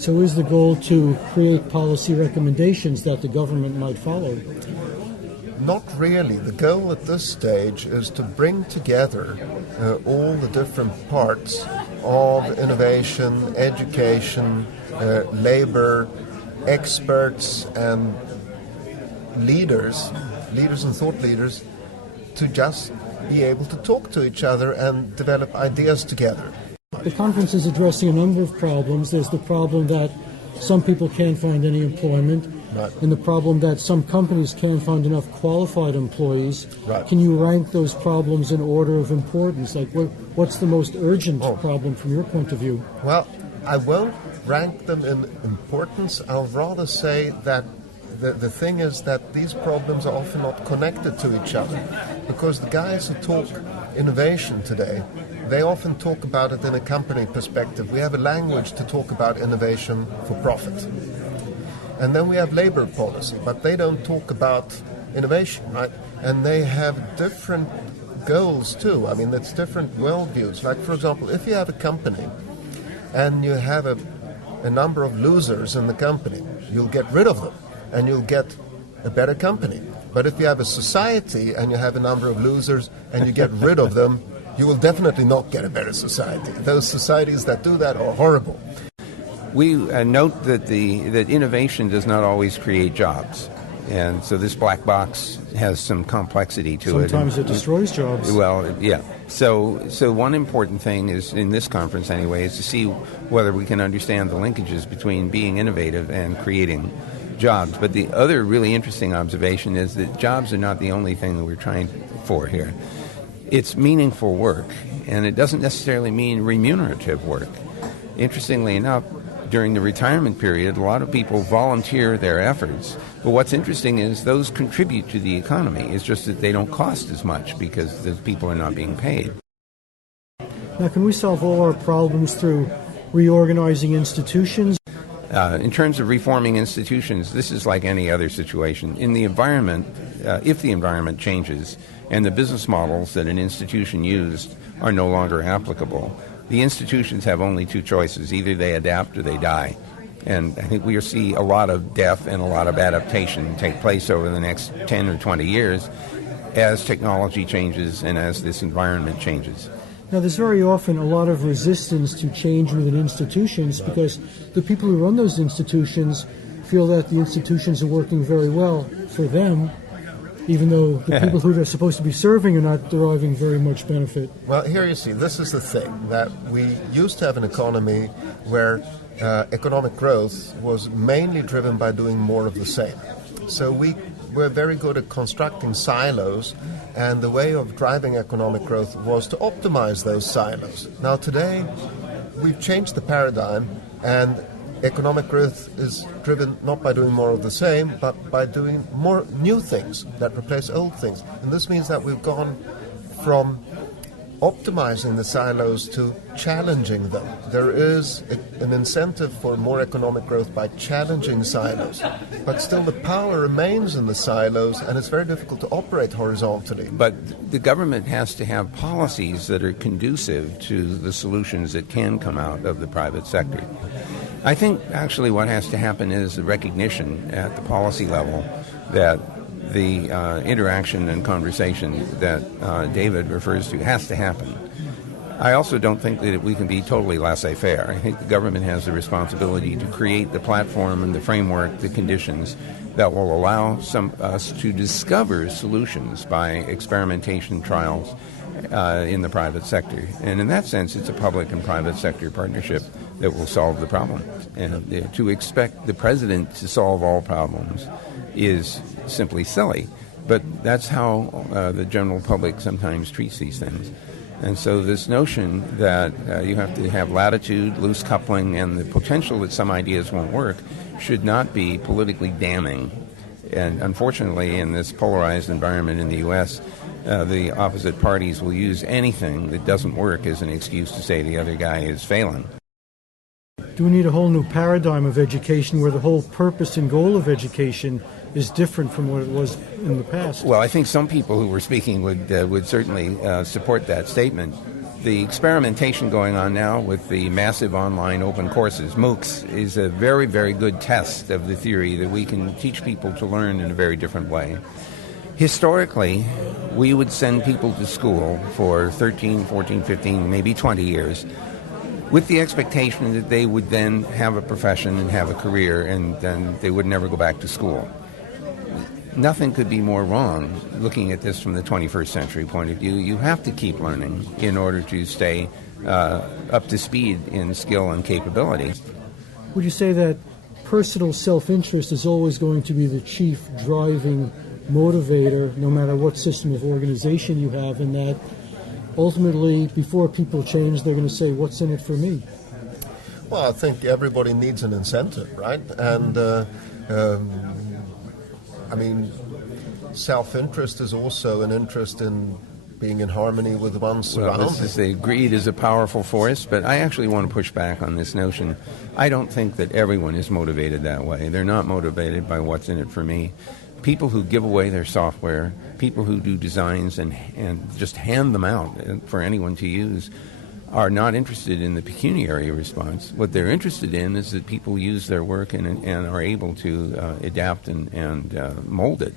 So is the goal to create policy recommendations that the government might follow? Not really. The goal at this stage is to bring together all the different parts of innovation, education, labor, experts and leaders and thought leaders, to just be able to talk to each other and develop ideas together. The conference is addressing a number of problems. There's the problem that some people can't find any employment, right, and the problem that some companies can't find enough qualified employees. Right. Can you rank those problems in order of importance? Like, what's the most urgent problem from your point of view? Well, I won't rank them in importance. I'll rather say that the thing is that these problems are often not connected to each other, because the guys who talk innovation today, they often talk about it in a company perspective. We have a language to talk about innovation for profit. And then we have labor policy, but they don't talk about innovation, right? And they have different goals too. I mean, it's different worldviews. Like, for example, if you have a company and you have a number of losers in the company, you'll get rid of them and you'll get a better company. But if you have a society and you have a number of losers and you get rid of them, you will definitely not get a better society. Those societies that do that are horrible. We note that innovation does not always create jobs. And so this black box has some complexity to it. Sometimes it destroys jobs. Well, yeah. So one important thing is, in this conference anyway, is to see whether we can understand the linkages between being innovative and creating jobs. But the other really interesting observation is that jobs are not the only thing that we're trying for here. It's meaningful work, and it doesn't necessarily mean remunerative work. Interestingly enough, during the retirement period, a lot of people volunteer their efforts. But what's interesting is those contribute to the economy. It's just that they don't cost as much because the people are not being paid. Now, can we solve all our problems through reorganizing institutions? In terms of reforming institutions, this is like any other situation. In the environment, if the environment changes and the business models that an institution used are no longer applicable, the institutions have only two choices. Either they adapt or they die. And I think we'll see a lot of death and a lot of adaptation take place over the next 10 or 20 years as technology changes and as this environment changes. Now, there's very often a lot of resistance to change within institutions because the people who run those institutions feel that the institutions are working very well for them, even though the people who they're supposed to be serving are not deriving very much benefit. Well, here you see, this is the thing, that we used to have an economy where economic growth was mainly driven by doing more of the same. So we were very good at constructing silos, and the way of driving economic growth was to optimize those silos. Now today, we've changed the paradigm, and economic growth is driven not by doing more of the same, but by doing more new things that replace old things. And this means that we've gone from optimizing the silos to challenging them. There is an incentive for more economic growth by challenging silos, but still the power remains in the silos, and it's very difficult to operate horizontally. But the government has to have policies that are conducive to the solutions that can come out of the private sector. I think actually what has to happen is a recognition at the policy level that the interaction and conversation that David refers to has to happen. I also don't think that we can be totally laissez-faire. I think the government has the responsibility to create the platform and the framework, the conditions that will allow us to discover solutions by experimentation trials in the private sector. And in that sense, it's a public and private sector partnership that will solve the problem. And to expect the president to solve all problems is simply silly. But that's how the general public sometimes treats these things. And so this notion that you have to have latitude, loose coupling, and the potential that some ideas won't work should not be politically damning. And unfortunately, in this polarized environment in the U.S., the opposite parties will use anything that doesn't work as an excuse to say the other guy is failing. Do we need a whole new paradigm of education where the whole purpose and goal of education is different from what it was in the past? Well, I think some people who were speaking would certainly support that statement. The experimentation going on now with the massive online open courses, MOOCs, is a very, very good test of the theory that we can teach people to learn in a very different way. Historically, we would send people to school for 13, 14, 15, maybe 20 years with the expectation that they would then have a profession and have a career, and then they would never go back to school. Nothing could be more wrong looking at this from the 21st century point of view. You have to keep learning in order to stay up to speed in skill and capability. Would you say that personal self-interest is always going to be the chief driving motivator, no matter what system of organization you have, and that ultimately, before people change, they're going to say, what's in it for me? Well, I think everybody needs an incentive, right? And I mean, self-interest is also an interest in being in harmony with one's surroundings. Greed is a powerful force, but I actually want to push back on this notion. I don't think that everyone is motivated that way. They're not motivated by what's in it for me. People who give away their software, people who do designs and just hand them out for anyone to use, are not interested in the pecuniary response. What they're interested in is that people use their work and are able to adapt and mold it.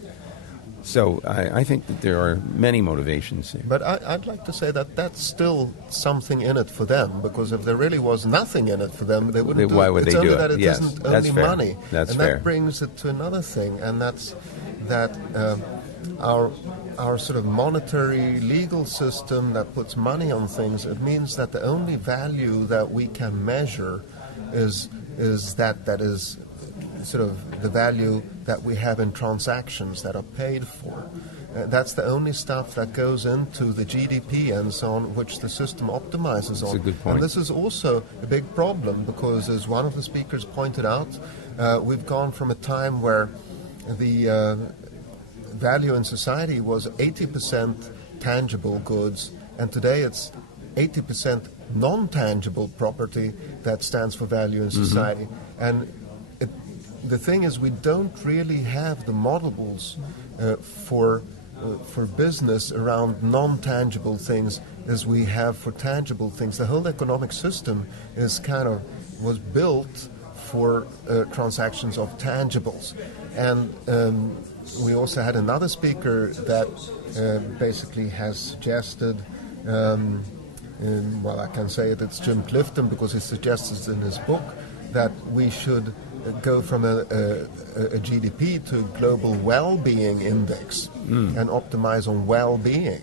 So I think that there are many motivations. But I'd like to say that that's still something in it for them, because if there really was nothing in it for them, they wouldn't do it. Why would it's they only do that it? it Yes, isn't that's only fair. money. That's and fair. That brings it to another thing, and that's that our sort of monetary legal system that puts money on things, it means that the only value that we can measure is that is sort of the value that we have in transactions that are paid for. That's the only stuff that goes into the GDP and so on, which the system optimizes on. That's a good point. And this is also a big problem because, as one of the speakers pointed out, we've gone from a time where the value in society was 80% tangible goods, and today it's 80% non-tangible property that stands for value in society. And the thing is, we don't really have the models for business around non-tangible things as we have for tangible things. The whole economic system was built for transactions of tangibles. And we also had another speaker that basically has suggested, well, I can say it's Jim Clifton because he suggests in his book that we should go from a GDP to global well-being index and optimize on well-being.